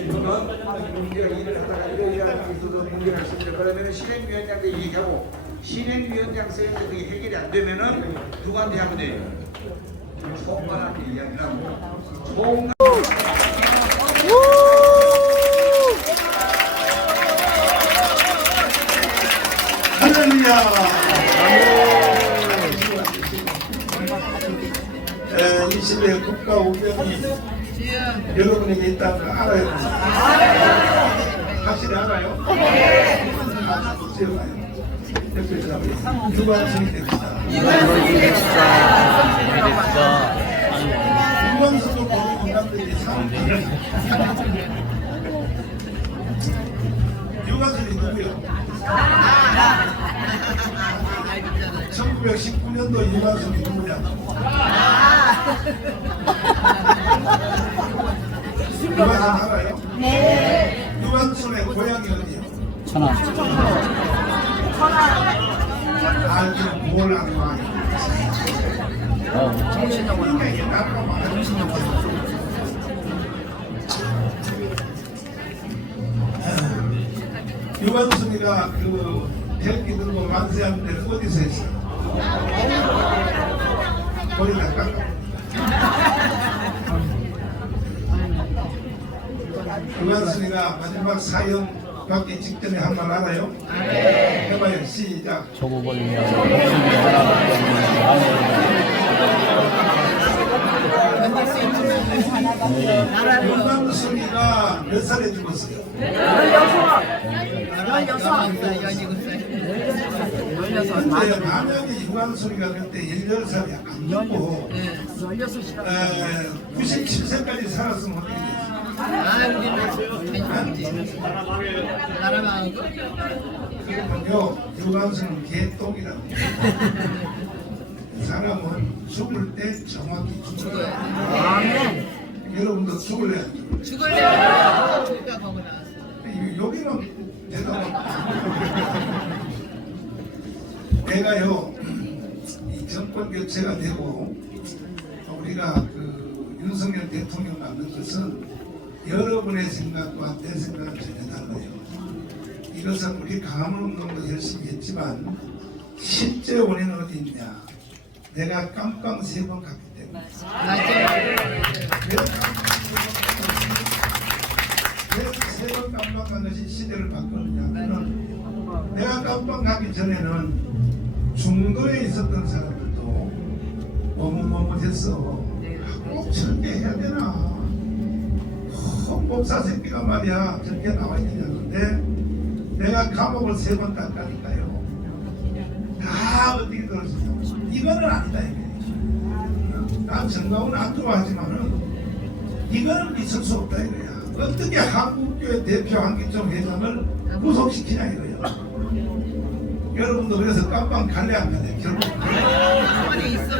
이거는 문제가 일을 하다가 이러이러한 기소도 문제가 있습니다. 그러면 실행위원장도 얘기하고 실행위원장 선생님도 그게 해결이 안 되면은 누구한테 하면 돼요? 총괄한테 이야기를 하고 총괄 할렐루야. 이 시대의 국가 운명이 여러분에게 있다는 걸 알아야 됩니다. 확실히 알아요? 기억나요? 옆에 사람이 유관순이 됩니다. 유관순을 보는 인간들이 사람들이 유관순이 누구요? 1919년도 유관순이 누구냐? 유관순 알아요? 네. 유관순의 고향이 어디요? 천안. 아, 지금 뭘 하는 거 아니야? 이게 나라가 많아요. 유관순이가 그 헬기 들고 만세하는 데는 어디서 했어요? 거기다 깎아. 유관순이가 마지막 사형 받기 직전에 한 말 알아요? 네. 해봐요. 시작. 조국을 위하여 목숨이 하나 유관순이가 몇 살에 죽었어요? 16. 만약에 유관순이가 그때 18살이 안 죽고 97세까지 살았으면 어떻게 됐어요? 그러면요, 유관순은 개똥이라고. 사람은 죽을 때 정확히 죽어야 돼. 여러분도 죽을래요? 죽을래요. 여기는 대답은 내가요, 이 정권 교체가 되고 우리가 그 윤석열 대통령 만든 것은 여러분의 생각과 내 생각은 전혀 달라요. 이것은 우리 강화문운동도 열심히 했지만 실제 원인은 어디 있냐? 내가 깜빵 3번 갔기 때문에. 왜 3번 깜빵 간 것이 시대를 바꾸느냐? 내가 깜빵 가기 전에는 중도에 있었던 사람들도 머뭇머뭇했어. 꼭 저렇게 해야 되나? 법사 새끼가 말이야 저렇게 나와 있느냐. 근데 내가 감옥을 3번 닦으니까요 다 어떻게 들었어요? 이거는 아니다 이거야. 난 정강훈 안 좋아하지만은 이거는 있을 수 없다 이거야. 어떻게 한국교회 대표 한기종 회장을 구속시키냐 이거야. 여러분도 그래서 깜빵 갈래 안 갈래? 결국 가만히 있어.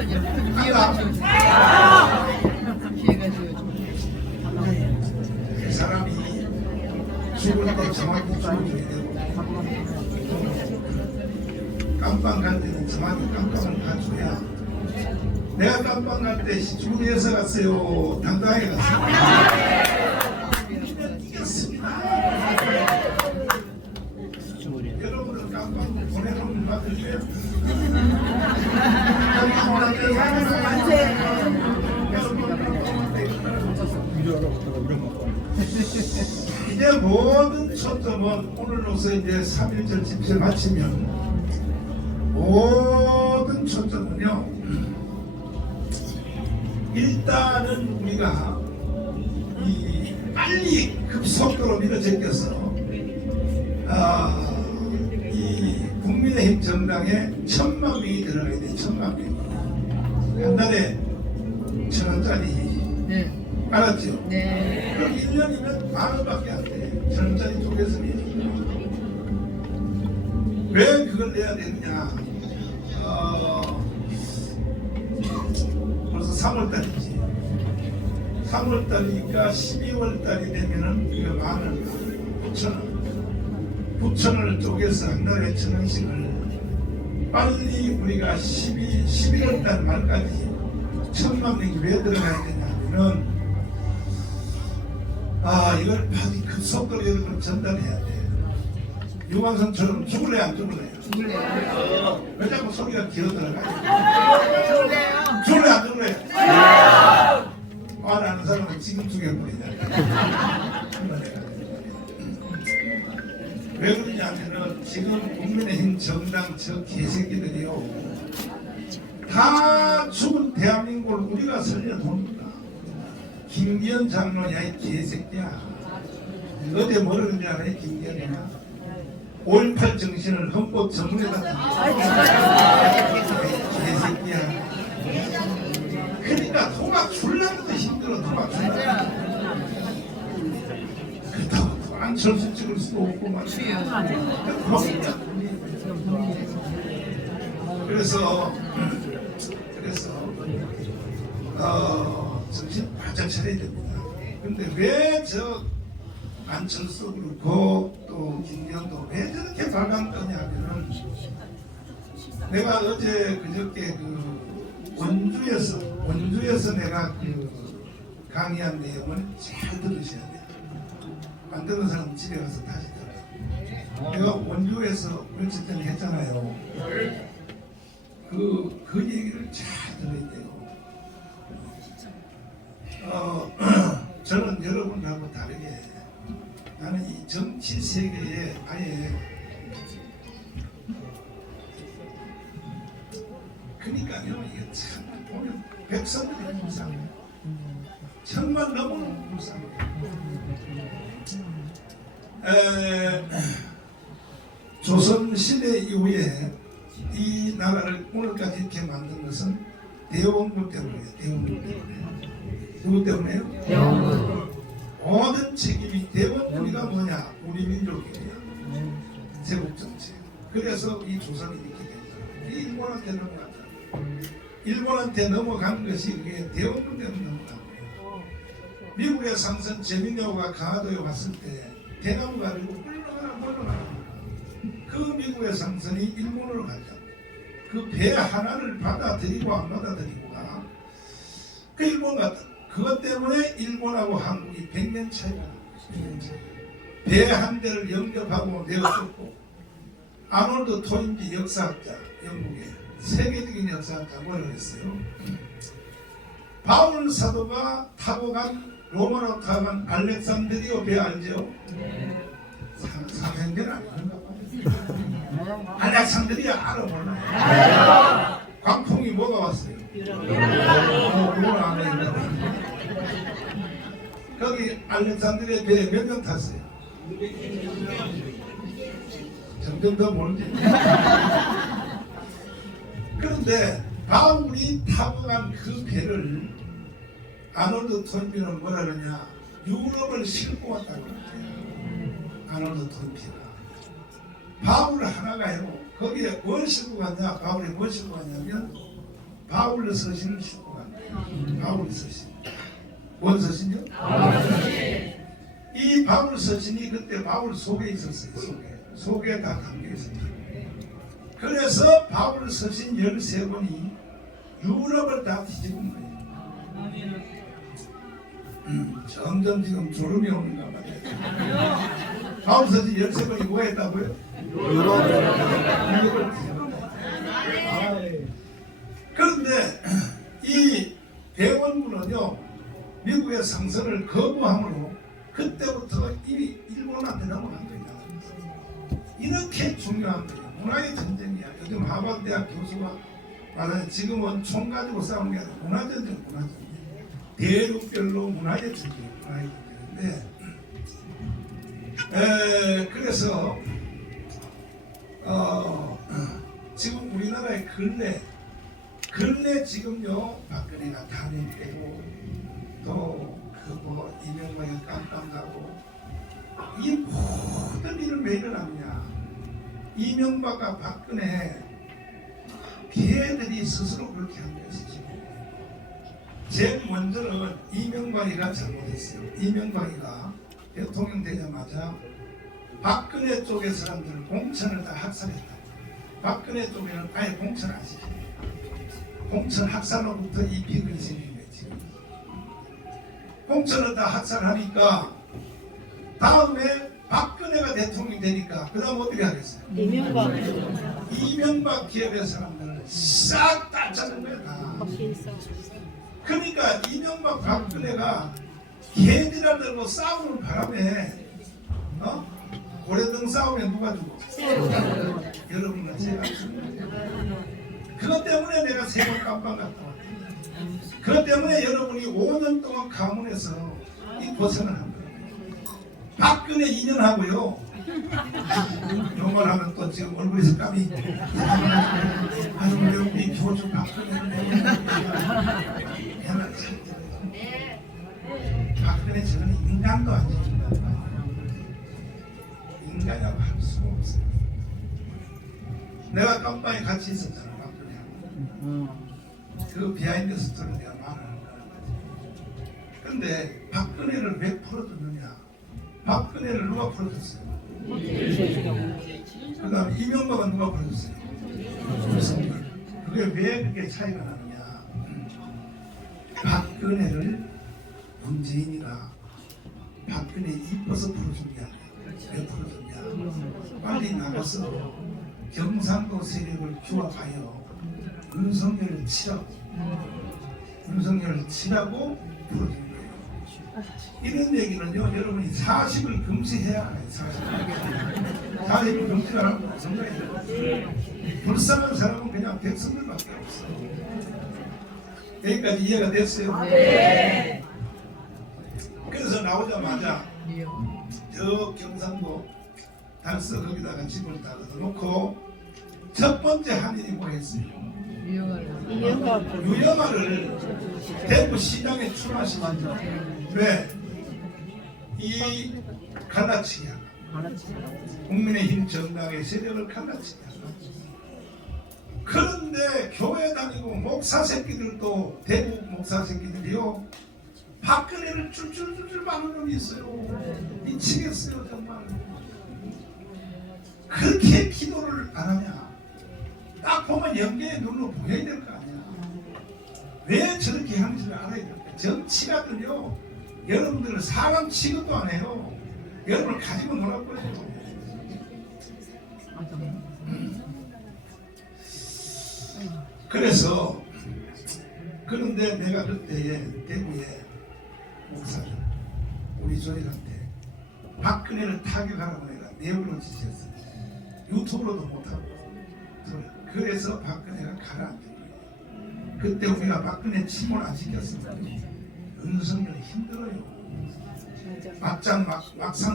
그 사람이 죽을 때 정확히 죽어줘야 되고 깜빵 갈 때는 정확히 깜빵을 가줘야. 내가 깜빵 갈 때 주위에서 갔어요? 당당하게 갔어요? 이겼습니다. 여러분은 깜빵 보내놓은 받으세요? 이제 모든 초점은 오늘로서 이제 3.1절 집회 마치면 모든 초점은요 일단은 우리가 이 빨리 급속도로 밀어제껴서 이 국민의힘 정당에 1000만 명이 들어가야 돼. 1000만 명. 한 달에 1,000원짜리. 네. 알았죠? 네. 그럼 1년이면 10,000원밖에 안 돼. 1,000원짜리 쪼개서면. 왜 그걸 내야 되느냐? 벌써 3월달이지. 3월달이니까 12월달이 되면은 이거 10,000원, 9,000원. 9,000원을 쪼개서 한 달에 1,000원씩을 빨리 우리가 11월달 말까지 1,000만 명이 왜 들어가야 되냐면은 이걸 아주 급속도로 여러분 전달해야 돼. 유광선처럼 죽을래 안 죽을래? 죽을래요. 왜 자꾸 소리가 기어들어가? 죽을래요. 죽을래 안 죽을래? 말하는 사람은 지금 죽여버리자. 왜 그러냐면은 지금 국민의힘 정당 저 개새끼들이요 다 죽은 대한민국을 우리가 살려놓는다. 김기현 장로야 이 개새끼야. 어제 뭐라 그러는지 알아? 김기현이나 5.18 정신을 헌법 전문에다 개새끼야. 그러니까 도박 줄라도 힘들어. 도박 줄라. 그렇다고 또 안철수 찍을 수도 없고 말이야. 그래서 정신 바짝 차려야 됩니다. 근데 왜 저 안철수 그렇고 또 김기현도 왜 저렇게 발광떠냐면은 내가 어제 그저께 그 원주에서 내가 그 강의한 내용을 잘 들으셔야 돼요. 안 듣는 사람은 집에 가서 다시 들어요. 내가 원주에서 며칠 전에 했잖아요. 그 얘기를 잘 들어야 돼요. 저는 여러분하고 다르게 나는 이 정치 세계에 아예 그러니까요 이게 참 보면 백성들이 불쌍해. 정말 너무 불쌍해. 조선시대 이후에 이 나라를 오늘까지 이렇게 만든 것은 대원군 때문이에요. 대원군 때문에. 누구 때문에요? 대원군. 모든 책임이 대원군이가 뭐냐? 우리 민족이에요. 제국정책. 그래서 이 조선이 이렇게 됐다. 이 일본한테 넘어갔다. 일본한테 넘어간 것이 그게 대원군 때문에 넘어간 거예요. 미국의 상선 제민여우가 강화도에 왔을 때 대나무 가지고 물러가라. 그 미국의 상선이 일본으로 가자. 그 배 하나를 받아들이고 안 받아들이고가 그 일본 갔다. 그것 때문에 일본하고 한국이 100년 차이가 나요. 배 한 대를 영접하고 내어줬고 아놀드 토인지 역사학자 영국의 세계적인 역사학자 뭐라고 했어요? 바울 사도가 타고 간 로마로 타고 간 알렉산드리오 배 알죠? 사행대는 아닌가 봐요. 알렉산드리아 알아 몰라요? 광풍이 뭐가 왔어요? 그걸 안 해요. 거기 알렉산드리아 배에 몇 명 탔어요? 점점 더 모르지. 그런데 바울이 타고 간 그 배를 아놀드 톤비는 뭐라 그러냐? 유럽을 싣고 왔다고 그래요. 아놀드 톤비가. 바울 하나가요. 거기에 뭘 싣고 갔냐? 바울이 뭘 싣고 갔냐면 바울 서신을 싣고 갔네요. 바울 서신. 뭔 서신이요? 이 바울 서신이 그때 바울 속에 있었어요. 속에 다 담겨 있었어요. 그래서 바울 서신 13권이 유럽을 다 뒤집은 거예요. 점점 지금 졸음이 오는가 봐요. 바울 서신 13권이 뭐 했다고요? 유럽을 뒤집은 거예요. 그런데 이 대원군은요 미국의 상선을 거부함으로 그때부터 이미 일본한테 넘어간 거예요. 이렇게 중요한 거예요. 문화의 전쟁이야. 요즘 하버드대학 교수가 말하는 지금은 총 가지고 싸우는 게 아니라 문화전쟁. 대륙별로 문화의 전쟁. 문화의 전쟁인데 그래서 지금 우리나라의 근래 지금요 박근혜가 탄핵되고 또 뭐 이명박이 깜깜하고 이 모든 일은 왜 일어나느냐? 이명박과 박근혜 걔들이 스스로 그렇게 한 것이죠. 제일 먼저는 이명박이가 잘못했어요. 이명박이가 대통령 되자마자 박근혜 쪽의 사람들을 공천을 다 학살했다. 박근혜 쪽에는 아예 공천 안 시켜요. 공천 학살로부터 이 비극이 생긴 거예요. 지금 공천을 다 학살하니까 다음에 박근혜가 대통령이 되니까 그 다음 어떻게 하겠어요? 이명박 기업의 사람들을 싹 다 자른 거야 다. 그러니까 이명박 박근혜가 개들을 들고 싸우는 바람에 고래등 싸움에 누가 죽어? 여러분과 제가 그것 때문에 내가 세 번 깜빵 갔다 왔다. 그것 때문에 여러분이 5년 동안 가문에서 이 고생을 한 거예요. 박근혜 2년 하고요. 요걸 하면 또 지금 얼굴에 색감이 아유 왜 우리 교주 박근혜 박근혜 저는 인간도 아니에요. 인간이라고 할 수가 없어요. 내가 깜빵에 같이 있었잖아 박근혜하고. 그 비하인드 스토리를 내가 말하는 거야. 근데 박근혜를 왜 풀어줬느냐? 박근혜를 누가 풀어줬어요? 그 다음에 이명박은 누가 풀어줬어요? 윤석열. 그게 왜 그렇게 차이가 나느냐? 박근혜를 문재인이가 박근혜 이뻐서 풀어준 게 아니야. 왜 풀어줬냐? 빨리 나가서 경상도 세력을 규합하여 윤석열을 치라고 풀어준 거예요. 이런 얘기는요, 여러분이 40을 금지해야 해요. 40을 금지를 하면 무슨 거예요? 불쌍한 사람은 그냥 백성들밖에 없어. 여기까지 이해가 됐어요? 네. 그래서 나오자마자 저 경상도 달서 거기다가 집을 따라서 놓고 첫 번째 한일이 뭐 했어요? 유영아를 대구 시장에 출마시켰죠. 왜? 이 갈라치기야. 국민의힘 정당의 세력을 갈라치기야. 그런데 교회 다니고 목사 새끼들도 대구 목사 새끼들이요. 박근혜를 줄줄줄줄 많은 놈이 있어요. 미치겠어요 정말. 그렇게 기도를 안 하냐? 딱 보면 연계의 눈으로 보여야 될 거 아니야. 왜 저렇게 하는지를 알아야 될 거야. 정치가들요, 여러분들은 사람 취급도 안 해요. 여러분을 가지고 놀아버려요. 그래서 그런데 내가 그때에 대구에 목사들 우리 조직한테 박근혜를 타격하라고 내가 내부로 지시했어요. 유튜브로도 못하고. 그래서 박근혜가 가라앉은 거예요. 그때 우리가 박근혜 침몰 안 시켰으면 윤석열이 힘들어요. 막상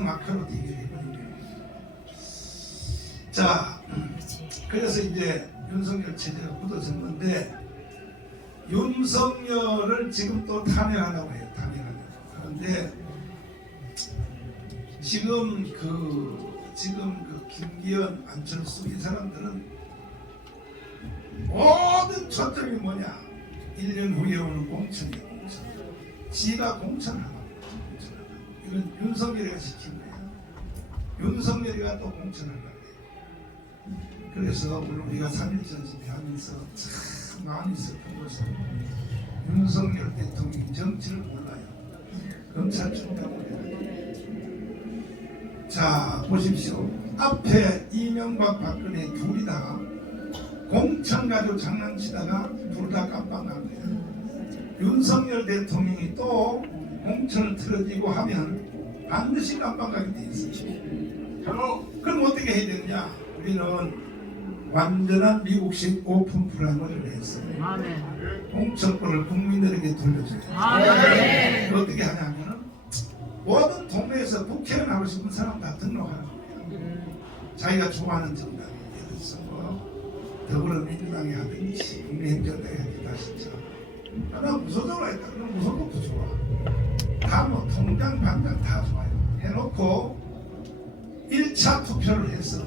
막하로 되게 해버린 거예요. 자, 그래서 이제 윤석열 체제가 굳어졌는데 윤석열을 지금 또 탄핵하려고 해요. 탄핵하려고. 그런데 지금 그 김기현, 안철수 이 사람들은 모든 초점이 뭐냐? 1년 후에 오는 공천이에요. 공천. 지가 공천하고 이건 윤석열이가 시킨 거야. 윤석열이가 또 공천하려고 해요. 그래서 물론 우리가 3.1전쟁 하면서 참 많이 슬픈 것은 윤석열 대통령이 정치를 몰라요. 검찰총장을 해요. 자 보십시오. 앞에 이명박 박근혜 둘이 다 공천 가지고 장난치다가 둘 다 깜빡 난 거야. 윤석열 대통령이 또 공천을 틀어지고 하면 반드시 깜빡 가게 돼 있어요. 그럼 어떻게 해야 되느냐? 우리는 완전한 미국식 오픈 프라이머리를 했어요. 공천권을 국민들에게 돌려줘요. 어떻게 하냐면 모든 동네에서 국회의원 하고 싶은 사람 다 등록하는 거예요. 자기가 좋아하는 정당, 예를 들어서 더불어민주당에 하든지 국민행정당에 하든지 다 진짜 나 무소속으로 했다. 그럼 무소속도 좋아. 다 뭐 통장 반장 다 좋아요. 해놓고 1차 투표를 해서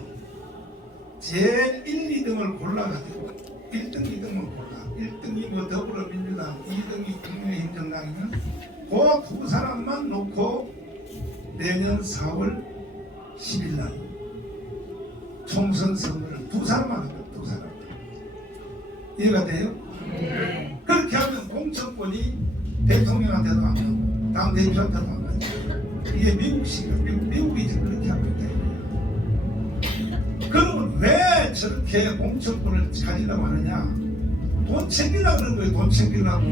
제일 1, 2등을 골라가지고 1등, 2등을 골라. 1등이 뭐 더불어민주당, 2등이 국민행정당이면 그 두 사람만 놓고 내년 4월 10일 날 총선 선거를 두 사람만 합니다. 두 사람. 이해가 돼요? 네. 그렇게 하면 공천권이 대통령한테도 안 가고 당 대표한테도 안 가고 이게 미국식이에요. 저렇게 공천권을 가지려고 하느냐? 돈 챙기려고 그런 거예요. 돈 챙기려고.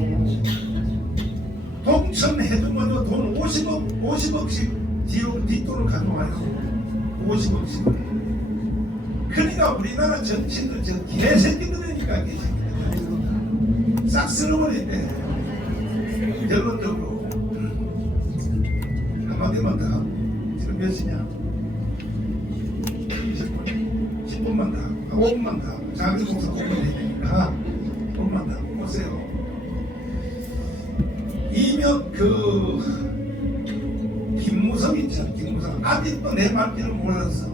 공천해주면 돈 50억씩 뒷돈을 가져와요. 50억씩. 그러니까 우리나라 정치인들 저 개새끼들이니까 개새끼들. 싹 쓸어버리네. 결론적으로 한마디만 더 하고 지금 몇 시냐? 20분 10분만 더 하고 5분만 더 하고 자기공사 5분 해야 되니까 5분만 더 하고 보세요. 이명 김무성 있죠. 김무성 아직도 내 말귀를 몰랐어.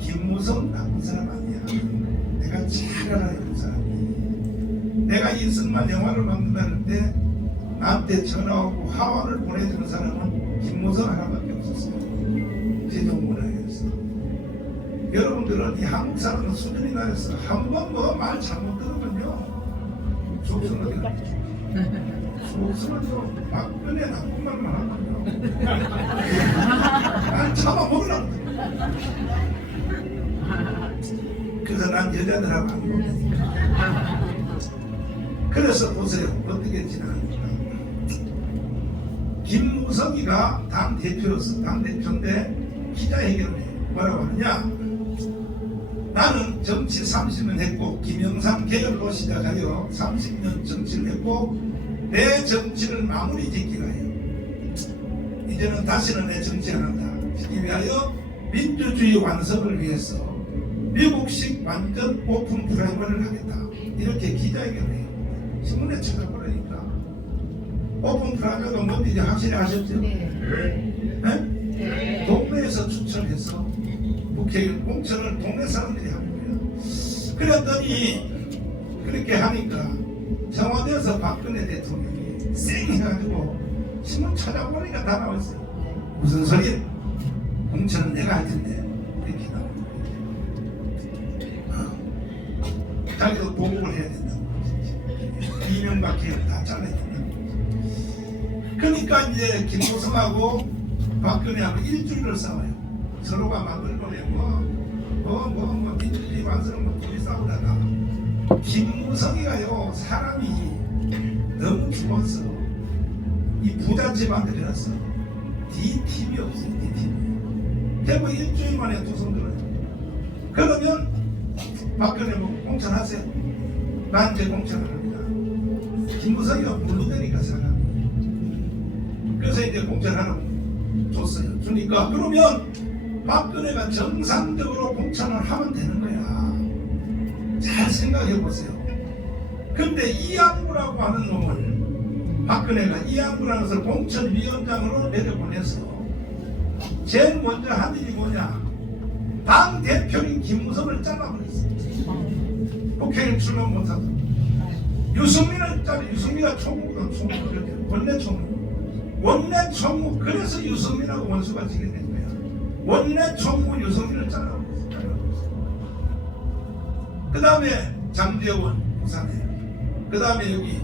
김무성 나쁜 사람 아니야. 내가 잘 알아요. 그 사람이. 내가 이승만 영화를 만든다는데 나한테 전화하고 하원을 보내주는 사람은 김무성 하나밖에 없었어요. 제정문화에서. 여러분들은 이 한국 사람은 수준이 나였어. 한 번 뭐 말 잘못 들으면요 속수는 어디 가겠죠. 속수는 막근에 나쁜 말만 하거든요. 난 잡아먹으려고 그래서 난 여자들하고 안 먹으니까. 그래서 보세요. 어떻게 지나갑니까? 김무성이가 당대표였어. 당대표인데 기자회견을 해. 뭐라고 하느냐? 나는 정치 30년 했고 김영삼 계열로 시작하여 30년 정치를 했고 내 정치를 마무리 짓기가 해요. 이제는 다시는 내 정치 안 한다. 이 위하여 민주주의 완성을 위해서 미국식 완전 오픈 프라이머를 하겠다. 이렇게 기자회견을 해요. 신문에 쳐다보니까 오픈 프라이머가 뭔지 이제 확실히 아셨죠? 네? 동네에서 추천해서 국회의원 공천을 동네 사람들이 한 거예요. 그랬더니 그렇게 하니까 청와대에서 박근혜 대통령이 쌩 해가지고 신문 찾아보니까 다 나왔어요. 무슨 소리야? 공천은 내가 할 텐데 이렇게 나오는 거예요. 자기도 보복을 해야 된다고. 이명박 계획 다 잘라야 된다고. 그러니까 이제 김무성하고 박근혜하고 일주일을 싸워요. 서로가 만들고내 민주주의 완성을 뭐 둘이 싸우다가 김무성이가요 사람이 너무 죽었어. 이 부잣집한테 들었어. D팀이 없어요. D팀. 대구 일주일 만에 두 손 들어요. 그러면 박근혜 뭐 공천하세요. 난 이제 공천을 합니다. 김무성이가 물르대니까 사람. 그래서 이제 공천하라고 줬어요. 주니까 그러면 박근혜가 정상적으로 공천을 하면 되는 거야. 잘 생각해 보세요. 근데 이양구라고 하는 놈을 박근혜가 이양구라는 것을 공천위원장으로 내려보내서 제일 먼저 한 일이 뭐냐? 당 대표인 김무성을 잘라버렸어. 국회의원 출마 못하도록. 유승민을 잘라. 유승민가 총무거든. 총무. 원내 총무. 원내 총무. 그래서 유승민하고 원수가 지게 된 거야. 원내 총무 유승민을 잘라버렸어. 그 다음에 장제원 부산에. 그 다음에 여기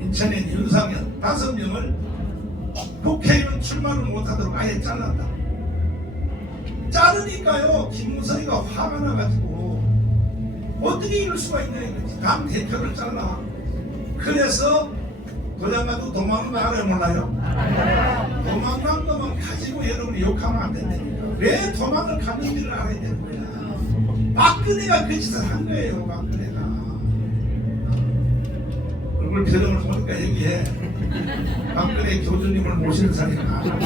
인천에 윤상현 5명을 국회의원 출마를 못하도록 아예 잘랐다. 자르니까요 김무성이가 화가 나가지고 어떻게 이럴 수가 있냐 이거지. 당 대표를 잘라. 그래서 도장가도 도망간 거 알아요 몰라요? 도망간 거만 가지고 여러분이 욕하면 안 된다니까. 왜 도망을 갔는지를 알아야 되는 거야. 박근혜가 그 짓을 한 거예요. 박근혜가 얼굴 표정을 보니까 여기에 박근혜 교주님을 모시는 사람이 많아.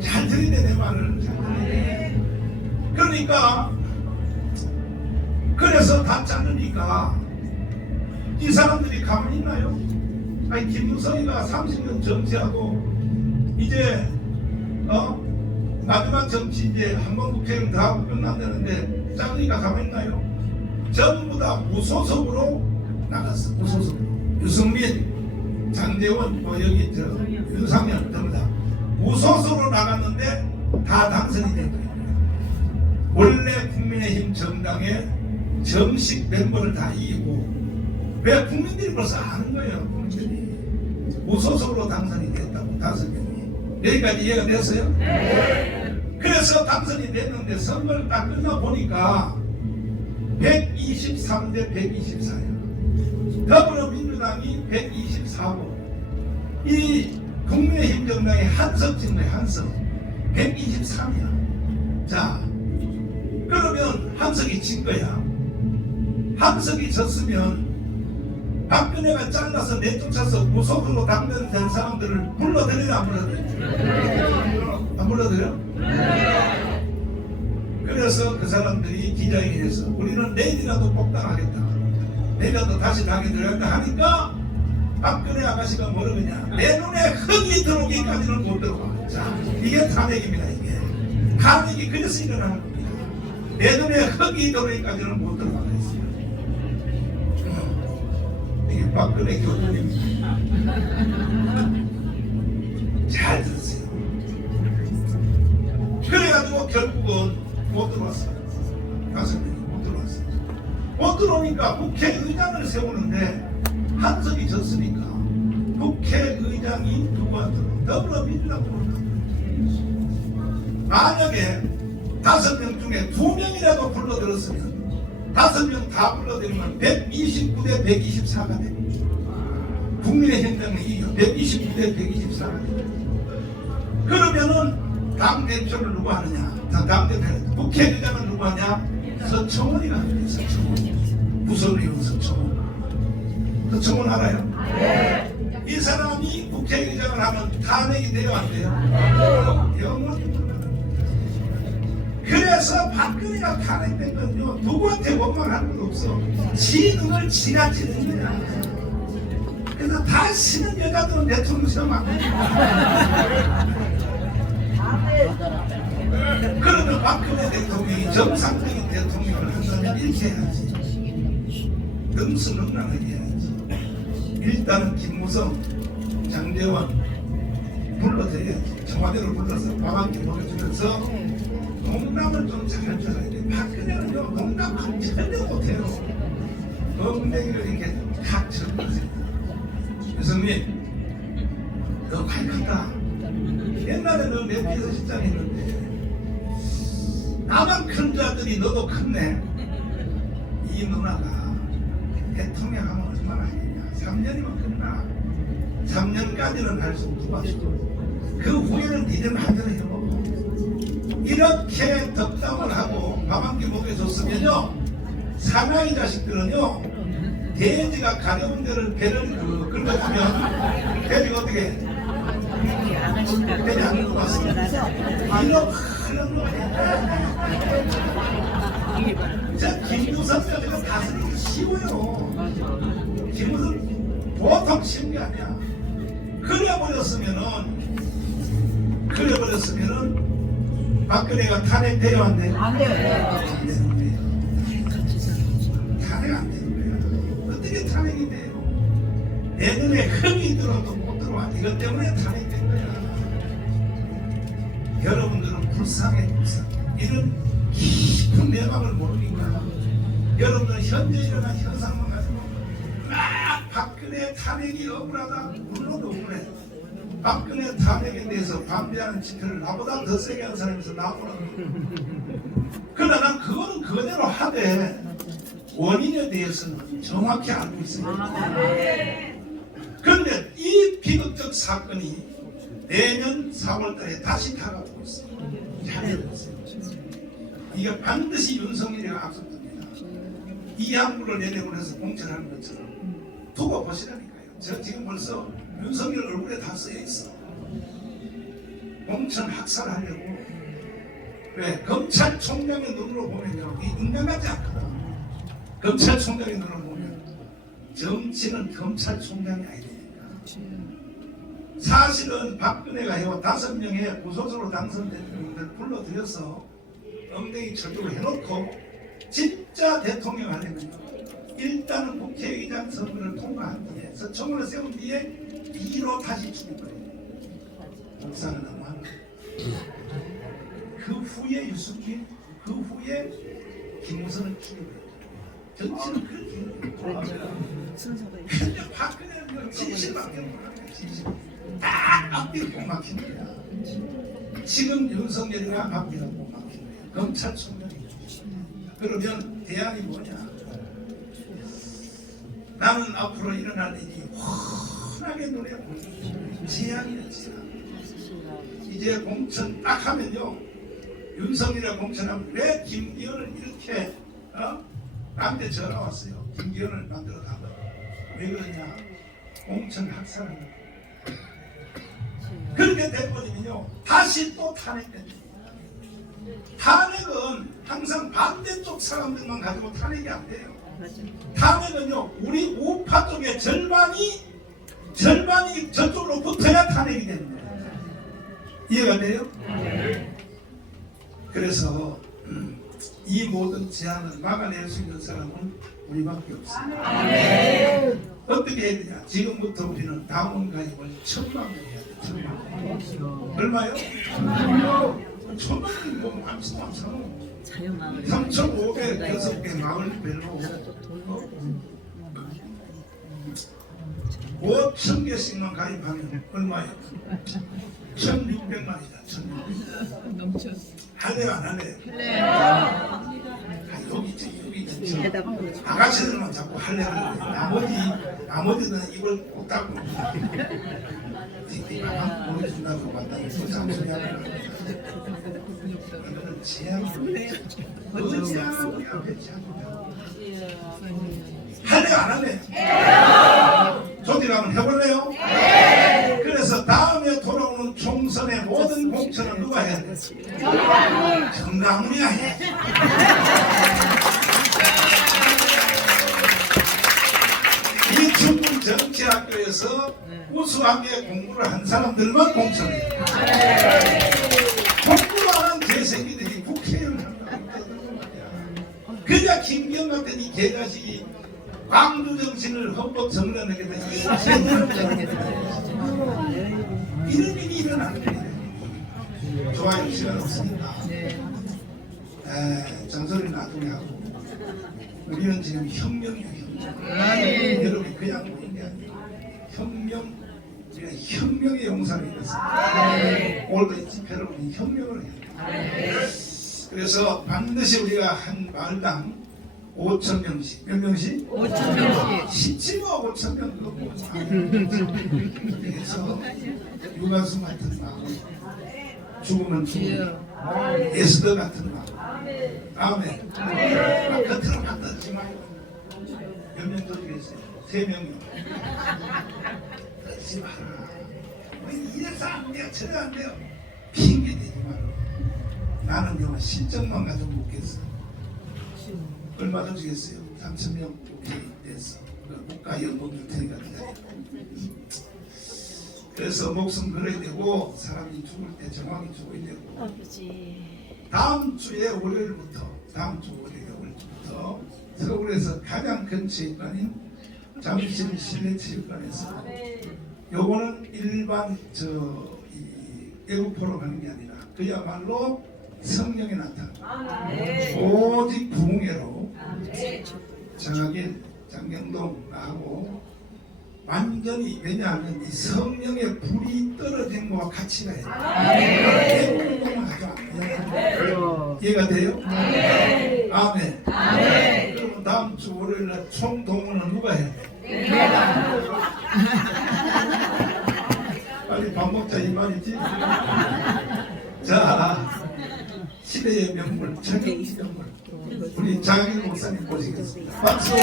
잘 들리네 내 말을. 잘 들리네. 그러니까 그래서 다 자르니까 이 사람들이 가만히 있나요? 아니 김무성이가 30년 정치하고 이제 마지막 정치 이제 한번 국회의원 다 하고 끝난다는데 자르니까 가만히 있나요? 전부 다 무소속으로 나갔어. 무소속으로. 유승민, 장제원, 뭐 여기 저 윤상현 전부 다 무소속으로 나갔는데 다 당선이 된 거예요. 원래 국민의힘 정당의 정식 멤버를 다 이기고 왜 국민들이 벌써 아는 거예요. 국민들이 무소속으로 당선이 됐다고 5명이. 여기까지 이해가 됐어요? 네. 그래서 당선이 됐는데 선거를 딱 끝나 보니까 123대 124야. 더불어민주당이 124고 이 국민의힘 정당이 한석진네 한석 123이야. 자, 그러면 한석이 진 거야. 한석이 졌으면 박근혜가 잘라서 내쫓아서 무소속으로 당선된 사람들을 불러들여야 안 불러들여? 안 불러들여? 그래서 그 사람들이 기자회견에서 우리는 내일이라도 복당하겠다. 내일이라도 다시 당에 들어갈까 하니까 박근혜 아가씨가 뭐라 그러냐. 내 눈에 흙이 들어오기까지는 못 들어가. 자, 이게 탄핵입니다. 이게 탄핵이 그래서 일어나는 겁니다. 내 눈에 흙이 들어오기까지는 못 들어가. 이게 박근혜 교수님입니다. 잘 들으세요. 그래가지고 결국은 못 들어왔어요. 5명이 못 들어왔어요. 못 들어오니까 국회의장을 세우는데 한석이 졌으니까 국회의장이 누구한테 더불어민주당으로 만약에 5명 중에 2명이라도 불러들었으면 5명 다 불러들이면 129대 124가 돼. 국민의힘당이 이겨 129대 124가 돼. 그러면은 당대표를 누구 하느냐? 당대표 국회의장은 누구 하냐? 서청원이가 하느냐? 서청원. 부설의원 서청원. 서청원 알아요? 네. 이 사람이 국회의장을 하면 탄핵이 돼요 안 돼요? 영원히. 그래서 박근혜가 탄핵된 건요 누구한테 원망할 것 없어. 지 눈을 지나치는 거야. 그래서 다시는 여자들은 대통령 시험 안 합니다. 그러면 박근혜 대통령이 정상적인 대통령을 한다면 이렇게 해야지. 능수능란하게 해야지. 일단은 김무성, 장제원 불러드려야지. 청와대로 불러서 밥 한 끼 먹여주면서 농담을 좀 잘 들어야 돼. 박근혜는요 농담 전혀 못해요. 엉덩이를 이렇게 탁 쳐보세요. 유성민 너 밝혔다. 옛날에는 내 비서실장 했는데 나만 큰 자들이 너도 컸네. 이 누나가 대통령 하면 얼마나 하겠냐. 3년이면 끝나. 3년까지는 할 수 없고 그 후에는 니들 마음대로 해먹어. 이렇게 덕담을 하고 밥 한 끼 먹여줬으면요 사나이 자식들은요 돼지가 가려운 데를 배를 긁어주면 돼지가 어떻게 해? 돼지 안 긁어봤습니다. 이런 그런 거예요. 자, 김무성 때문에 다스리기 쉬워요. 김무성 보통 쉬운 게 아니야. 그래버렸으면은 박근혜가 탄핵돼요 안 돼요? 안 돼요. 안 되는 거예요. 탄핵 안 되는 거예요. 어떻게 탄핵이 돼요? 내 눈에 흠이 들어도 못 들어와. 이것 때문에 탄핵된 거야. 여러분들은 불쌍해. 이런 깊은 내막을 모르니까 여러분들은 현재 일어난 현상만 가지고 막 박근혜 탄핵이 억울하다. 물론 억울해. 박근혜 탄핵에 대해서 반대하는 짓을 나보다 더 세게 하는 사람에서 나오라고. 그러나 난 그거는 그대로 하되 원인에 대해서는 정확히 알고 있습니다. 그런데 이 비극적 사건이 내년 4월달에 다시 다가오고 있어요. 잘 들어보세요. 이게 반드시 윤석열이가 앞섭니다. 이 항구를 내려보내서 공천하는 것처럼 두고 보시라니까요. 저 지금 벌써 윤석열 얼굴에 다 쓰여 있어. 공천 학살하려고. 왜? 검찰총장의 눈으로 보면요, 이 인간 같지 않거든. 검찰총장의 눈으로 보면 정치는 검찰총장이 아니니까. 사실은 박근혜가 해와 5명의 무소속으로 당선된 분들 불러들여서 엉덩이 철저로 해놓고 진짜 대통령 하려면 일단은 국회의장 선거를 통과한 뒤에 서청원을 세운 뒤에 2로 다시 죽여버려요. 목사는 너무 하나. 그 후에 유승민, 그 후에 김무성을 죽여버려요. 정치는 그렇게 해요. 근데 박근혜는 진실밖에 몰라요. 진실. 딱 앞뒤로 꼭 막힌 거야. 지금 윤석열이가 바뀌라고 바뀌는 거예요. 검찰총장이. 그러면 대안이 뭐냐? 나는 앞으로 일어날 일이 훤하게 눈에 보이는 재앙이야, 재앙. 이제 공천 딱 하면요, 윤석열이가 공천하면 왜 김기현을 이렇게 나한테 전화 왔어요. 김기현을 만들어 달라. 왜 그러냐? 공천 학살을 그렇게 돼버리면요 다시 또 탄핵됩니다. 탄핵은 항상 반대쪽 사람들만 가지고 탄핵이 안 돼요. 탄핵은요 우리 우파 쪽의 절반이 저쪽으로 붙어야 탄핵이 되는 거예요. 이해가 돼요? 그래서 이 모든 제안을 막아낼 수 있는 사람은 우리밖에 없습니다. 어떻게 해야 되냐? 지금부터 우리는 당원 가입을 1000만 명 해야 돼. 1000만 명. 얼마요? 1000만 명이 뭐 많지도 않잖아. 3,506개 마을별로 5,000개씩만 가입하면 얼마예요? 1,600만이다. 1,600만. 할래요 안 할래요? 여기 있지. 아가씨들만 자꾸 할래요. 나머지는 이걸 못 닦고 나만 보여준다고 만나는 그 장소야. 이거는 제약이야. 우리 앞에 제약이야. 할래요 안 할래요? 조직 한번 해볼래요? 그래서 다음에 돌아오는 총선의 모든 공천은 누가 해야 돼? 정강훈이가 해. 이 충북 정치학교에서 우수하게 공부를 한 사람들만 공천해. 공부를 하는 개새끼들이 국회의원을 한다고. 그냥 김기현 같은 이 개자식이 광주 정신을 헌법 정론하겠다. 이런 일이 일어나는 거예요. 좋아요. 시간 없으니까. 장소리 나중에 하고. 우리는 지금 혁명이에요. 혁명. 여러분이 그냥 보는 게 아니에요. 혁명. 우리가 혁명의 용사를 이뤘습니다. 오늘도 이 집회를 우리 혁명을 해요. 그래서 반드시 우리가 한 마을당 5,000명씩. 몇 명씩? 5,000명씩. 쉽지 뭐 5,000명 넘고. 그래서 유가수 같은 마음, 죽으면 죽음, 에스더 같은 마음. 아멘. 겉으로 받든지 말고. 몇 명 더 주겠어요? 3명이요. 그러지 마라. 이래서 안 돼요. 저래 안 돼요. 핑계 대지 마라. 나는요 실적만 가지고 묻겠어. 얼마 더 주겠어요? 3,000명 오케이 됐어. 국가 연봉 줄 테니까 기다려. 그래서 목숨 걸어야 되고 사람이 죽을 때 정확히 죽어야 되고. 다음 주에 월요일부터 서울에서 가장 큰 체육관인 잠실 실내체육관에서 요거는 일반 애국포로 가는 게 아니라 그야말로 성령의 나타남. 오직 부흥회로 정하길 장경동 나하고 완전히 왜냐하면 이 성령의 불이 떨어진 것과 같이 가야 돼. 애국운동만 하지 않아요. 이해가 돼요? 아멘. 그럼 다음 주 월요일날 총동원은 누가 해? 빨리 밥 먹자 이 말이지. 자, 시대의 명물, 천연의 명물, 우리 장인 목사님 모시겠습니다. 박수.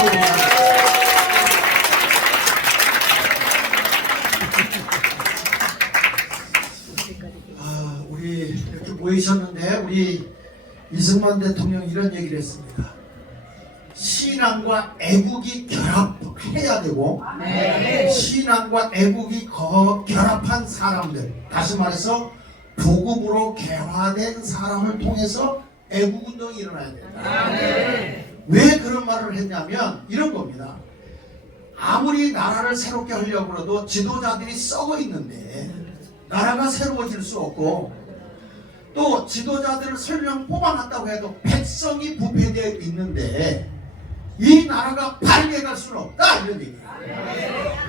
우리 이렇게 모이셨는데 우리 이승만 대통령이 이런 얘기를 했습니다. 신앙과 애국이 결합해야 되고 신앙과 애국이 결합한 사람들, 다시 말해서 복음으로 개화된 사람을 통해서 애국운동이 일어나야 된다. 왜 그런 말을 했냐면 이런 겁니다. 아무리 나라를 새롭게 하려고 해도 지도자들이 썩어 있는데 나라가 새로워질 수 없고, 또 지도자들을 설령 뽑아놨다고 해도 백성이 부패되어 있는데 이 나라가 바르게 갈 수는 없다 이런 얘기예요.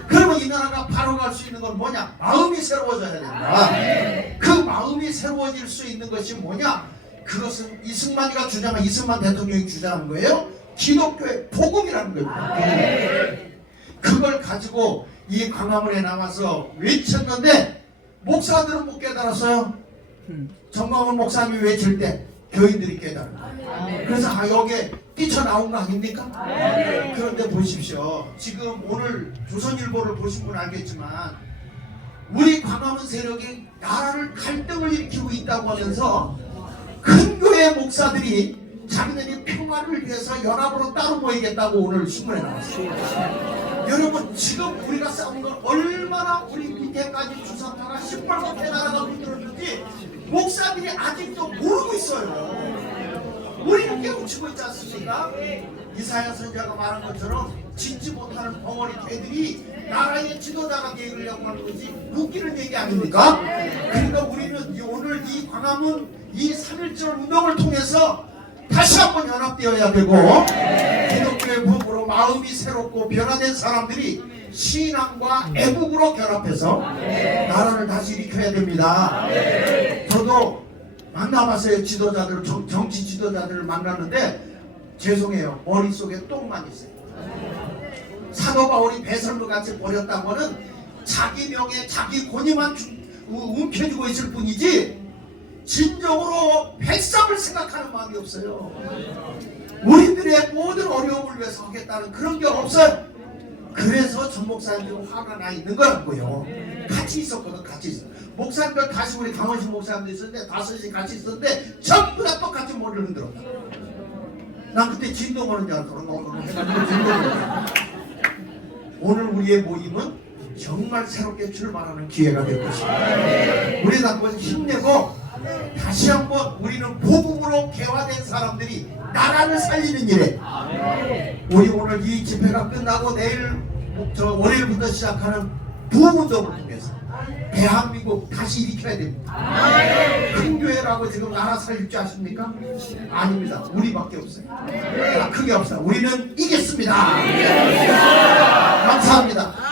그러면 이 나라가 바로 갈 수 있는 건 뭐냐? 마음이 새로워져야 된다. 그 마음이 새로워질 수 있는 것이 뭐냐? 그것은 이승만이가 주장한, 이승만 대통령이 주장한 거예요. 기독교의 복음이라는 겁니다. 그걸 가지고 이 광화문에 나와서 외쳤는데 목사들은 못 깨달았어요. 정광훈 목사님이 외칠 때 교인들이 깨달은 거예요. 그래서 여기에 뛰쳐나온 거 아닙니까? 그런데 보십시오. 지금 오늘 조선일보를 보신 분 알겠지만 우리 광화문 세력이 나라를 갈등을 일으키고 있다고 하면서 큰 교회 목사들이 자기들이 평화를 위해서 연합으로 따로 모이겠다고 오늘 신문에 나왔어요. 여러분 지금 우리가 싸운 건 얼마나 우리 밑에까지 주사파가 시뻘겋게 날아가고 있는지 목사들이 아직도 모르고 있어요. 우리는 깨우치고 있지 않습니까? 이사야 선지자가 말한 것처럼 짓지 못하는 벙어리 개들이 나라의 지도자가 되려고 하는 것이 웃기는 얘기 아닙니까? 그러니까 우리는 오늘 이 광화문 이 3.1절 운동을 통해서 다시 한번 연합되어야 되고 기독교의 법으로 마음이 새롭고 변화된 사람들이 신앙과 애국으로 결합해서 나라를 다시 일으켜야 됩니다. 저도 만나봤어요. 지도자들, 정치 지도자들을 만났는데 죄송해요. 머릿속에 똥만 있어요. 사도 바울이 배설물 같이 버렸다고는 자기 명예, 자기 권위만 움켜쥐고 있을 뿐이지 진정으로 백성을 생각하는 마음이 없어요. 우리들의 모든 어려움을 위해서 하겠다는 그런 게 없어요. 그래서 전 목사님들은 화가 나 있는 거라고요. 같이 있었거든. 같이 있어. 목사님들 다시 우리 강원식 목사님도 있었는데 다섯이 같이 있었는데 전부 다 똑같이 머리를 흔들었다. 난 그때 진동하는 줄 알았어. 해가지고 진동을. 오늘 우리의 모임은 정말 새롭게 출발하는 기회가 될 것입니다. 우리 한번 힘내고 다시 한번 우리는 복음으로 개화된 사람들이 나라를 살리는 일에 우리 오늘 이 집회가 끝나고 내일 월요일부터 시작하는 부흥운동을 통해서 대한민국 다시 일으켜야 됩니다. 큰 교회라고 지금 나라 살릴 줄 아십니까? 아닙니다. 우리밖에 없어요. 크게 없어요. 우리는 이겼습니다. 감사합니다.